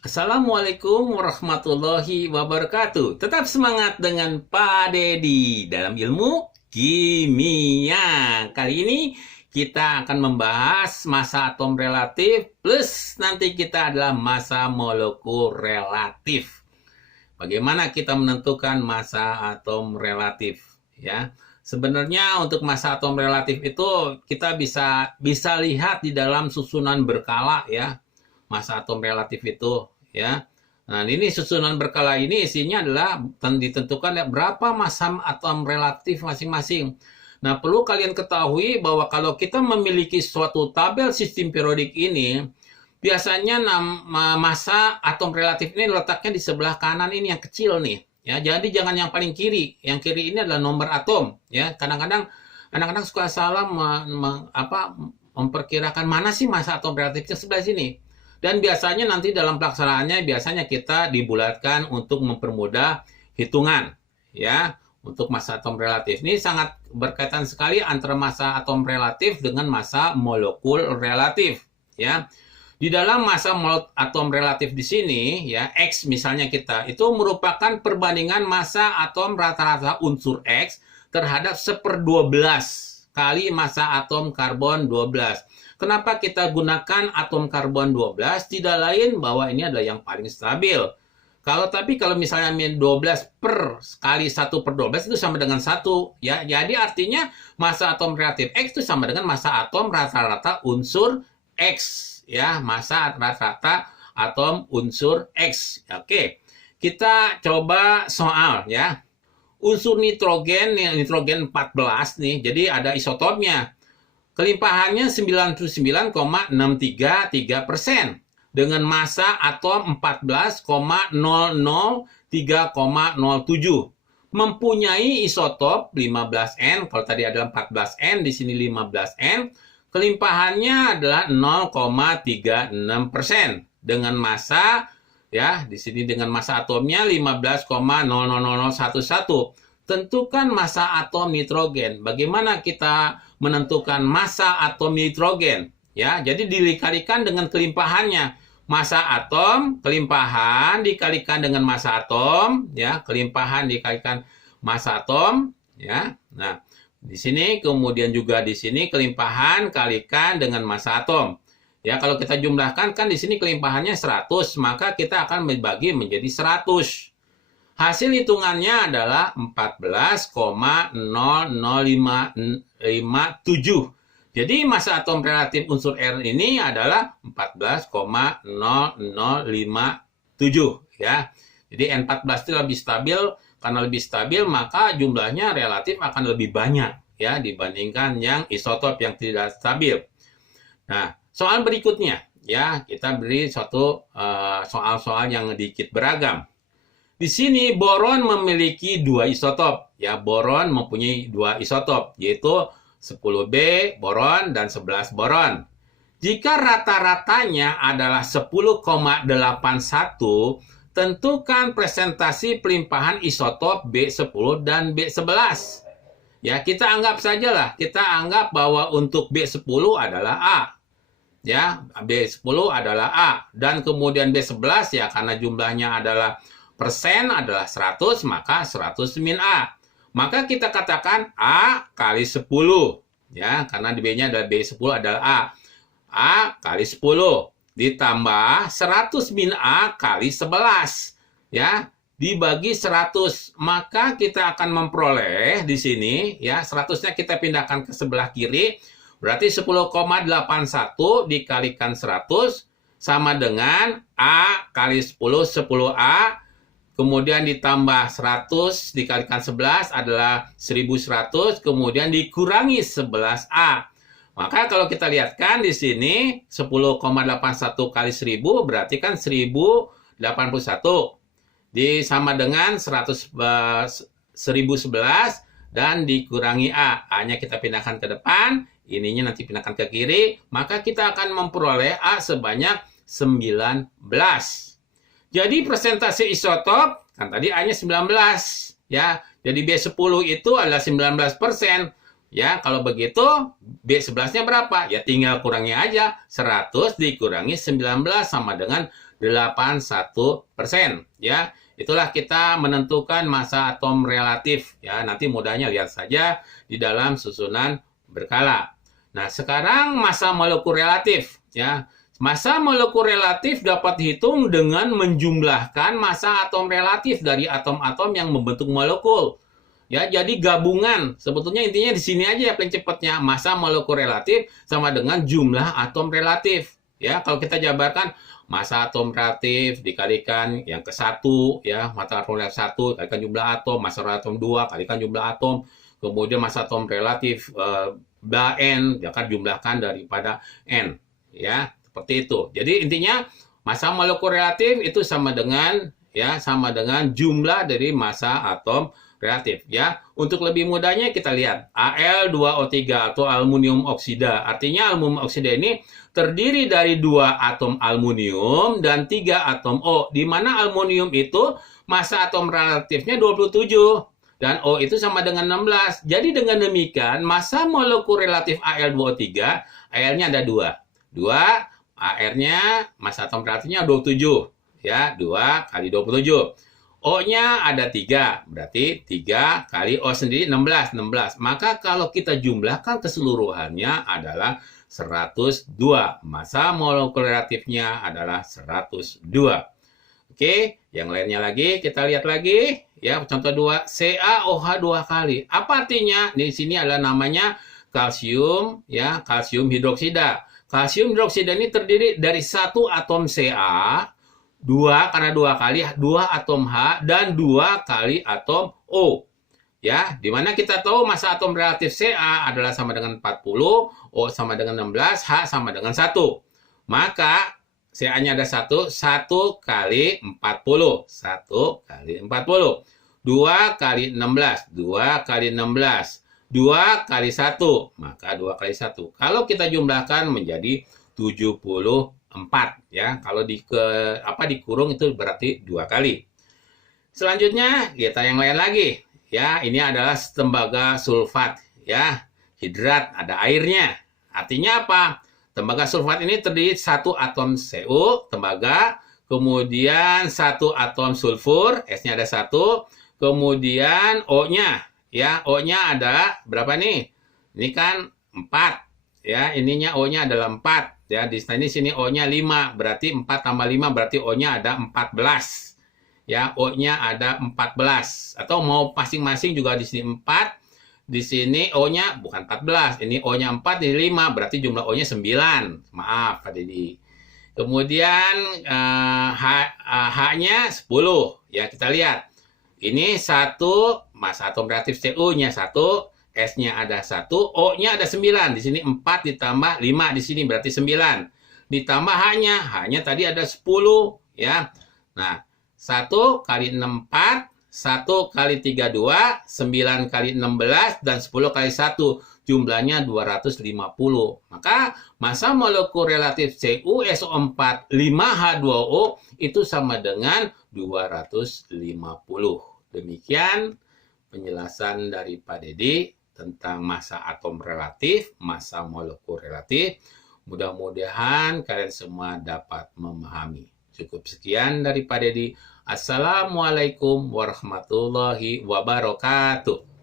Assalamualaikum warahmatullahi wabarakatuh. Tetap semangat dengan Pak Dedi dalam ilmu kimia. Kali ini kita akan membahas massa atom relatif plus nanti kita adalah massa molekul relatif. Bagaimana kita menentukan massa atom relatif? Ya, sebenarnya untuk massa atom relatif itu kita bisa lihat di dalam susunan berkala ya, massa atom relatif itu ya. Nah, ini susunan berkala ini isinya adalah ditentukan ya, berapa massa atom relatif masing-masing. Nah, perlu kalian ketahui bahwa kalau kita memiliki suatu tabel sistem periodik ini, biasanya massa atom relatif ini letaknya di sebelah kanan ini yang kecil nih. Ya, jadi jangan yang paling kiri. Yang kiri ini adalah nomor atom. Ya, kadang-kadang anak-anak suka salah memperkirakan mana sih massa atom relatifnya sebelah sini. Dan biasanya nanti dalam pelaksanaannya biasanya kita dibulatkan untuk mempermudah hitungan. Ya, untuk massa atom relatif ini sangat berkaitan sekali antara massa atom relatif dengan massa molekul relatif. Ya. Di dalam massa atom relatif di sini, ya, X misalnya kita, itu merupakan perbandingan massa atom rata-rata unsur X terhadap 1/12 kali massa atom karbon 12. Kenapa kita gunakan atom karbon 12? Tidak lain bahwa ini adalah yang paling stabil. Kalau misalnya 12 per kali 1/12 itu sama dengan 1. Ya, jadi artinya massa atom relatif X itu sama dengan massa atom rata-rata unsur X. Ya, massa rata-rata atom unsur X. Oke, kita coba soal ya. Unsur nitrogen 14 nih, jadi ada isotopnya. Kelimpahannya 99,633% dengan massa atom 14,003,07. Mempunyai isotop 15N, kalau tadi ada 14N, di sini 15N. Kelimpahannya adalah 0,36% dengan massa ya, di sini dengan massa atomnya 15,00011. Tentukan massa atom nitrogen. Bagaimana kita menentukan massa atom nitrogen? Ya, jadi dikalikan dengan kelimpahannya. Massa atom kelimpahan dikalikan dengan massa atom, ya, kelimpahan dikalikan massa atom, ya. Nah, di sini kemudian juga di sini kelimpahan kalikan dengan massa atom. Ya, kalau kita jumlahkan kan di sini kelimpahannya 100, maka kita akan membagi menjadi 100. Hasil hitungannya adalah 14,00557. Jadi massa atom relatif unsur R ini adalah 14,0057 ya. Jadi N14 itu lebih stabil. Karena lebih stabil, maka jumlahnya relatif akan lebih banyak ya dibandingkan yang isotop yang tidak stabil. Nah, soal berikutnya ya, kita beri suatu soal-soal yang sedikit beragam. Di sini boron memiliki 2 isotop ya, boron mempunyai 2 isotop yaitu 10B boron dan 11 boron. Jika rata-ratanya adalah 10,81, tentukan presentasi pelimpahan isotop B10 dan B11. Ya, kita anggap sajalah, kita anggap bahwa untuk B10 adalah A. Ya, B10 adalah A. Dan kemudian B11 ya, karena jumlahnya adalah persen adalah 100, maka 100 min A. Maka kita katakan A kali 10. Ya, karena di B-nya adalah B10 adalah A. A kali 10. Ditambah 100 min A kali 11 ya, dibagi 100, maka kita akan memperoleh di sini ya, 100-nya kita pindahkan ke sebelah kiri, berarti 10,81 dikalikan 100 sama dengan A kali 10, 10A, kemudian ditambah 100 dikalikan 11 adalah 1100, kemudian dikurangi 11A. Maka kalau kita lihat kan di sini 10,81 kali 1000 berarti kan 1081. Sama dengan 1011 dan dikurangi A. A-nya kita pindahkan ke depan, ininya nanti pindahkan ke kiri, maka kita akan memperoleh A sebanyak 19. Jadi presentasi isotop kan tadi A-nya 19 ya. Jadi B10 itu adalah 19%. Ya, kalau begitu B11-nya berapa? Ya tinggal kurangi aja. 100 dikurangi 19 sama dengan 0,81%. Ya, itulah kita menentukan massa atom relatif. Ya, nanti mudahnya lihat saja di dalam susunan berkala. Nah, sekarang massa molekul relatif. Ya, massa molekul relatif dapat dihitung dengan menjumlahkan massa atom relatif dari atom-atom yang membentuk molekul. Ya, jadi gabungan. Sebetulnya intinya di sini aja ya paling cepatnya. Massa molekul relatif sama dengan jumlah atom relatif. Ya, kalau kita jabarkan massa atom relatif dikalikan yang ke 1, ya, massa atom relatif 1 kalikan jumlah atom, massa atom 2 kalikan jumlah atom, kemudian massa atom relatif N, ya kan jumlahkan daripada N. Ya, seperti itu. Jadi intinya massa molekul relatif itu sama dengan jumlah dari massa atom relatif. Ya, untuk lebih mudahnya kita lihat Al2O3 atau aluminium oksida. Artinya aluminium oksida ini terdiri dari 2 atom aluminium dan 3 atom O, di mana aluminium itu massa atom relatifnya 27 dan O itu sama dengan 16. Jadi dengan demikian massa molekul relatif Al2O3, Al-nya ada 2. 2 AR-nya massa atom relatifnya 27. Ya, 2 kali 27. O-nya ada 3, berarti 3 kali O sendiri 16. Maka kalau kita jumlahkan keseluruhannya adalah 102. Massa molekul relatifnya adalah 102. Oke, yang lainnya lagi, kita lihat lagi. Ya, contoh 2, CaOH 2 kali. Apa artinya? Di sini adalah namanya kalsium, ya, kalsium hidroksida. Kalsium hidroksida ini terdiri dari 1 atom Ca, 2 karena 2 kali 2 atom H dan 2 kali atom O. Ya, di mana kita tahu massa atom relatif Ca adalah sama dengan 40, O sama dengan 16, H sama dengan 1. Maka Ca-nya ada 1 kali 40. 1 kali 40. 2 kali 16, 2 kali 16. 2 kali 1, maka 2 kali 1. Kalau kita jumlahkan menjadi 74, ya. Kalau dikurung itu berarti 2 kali. Selanjutnya kita yang lain lagi. Ya, ini adalah tembaga sulfat, ya. Hidrat, ada airnya. Artinya apa? Tembaga sulfat ini terdiri 1 atom Cu, tembaga, kemudian 1 atom sulfur, S-nya ada 1, kemudian O-nya, ya, O-nya ada berapa nih? Ini kan 4. Ya, ininya O-nya adalah 4. Ya, di sini O-nya 5, berarti 4 tambah 5 berarti O-nya ada 14. Ya, O-nya ada 14. Atau mau masing-masing juga di sini 4. Di sini O-nya bukan 14. Ini O-nya 4, ini 5, berarti jumlah O-nya 9. Maaf, Pak Dedi. Kemudian H-nya 10. Ya, kita lihat. Ini 1, massa atom reaktif Cu-nya 1, S-nya ada 1, O-nya ada 9. Di sini 4 ditambah 5 di sini berarti 9. Ditambah H-nya tadi ada 10, ya. Nah, 1 kali 6 4, 1 kali 3 2, 9 kali 16 dan 10 kali 1. Jumlahnya 250. Maka massa molekul relatif CuSO4 5H2O itu sama dengan 250. Demikian penjelasan dari Pak Dedi tentang massa atom relatif, massa molekul relatif. Mudah-mudahan kalian semua dapat memahami. Cukup sekian dari Pak Dedi. Assalamualaikum warahmatullahi wabarakatuh.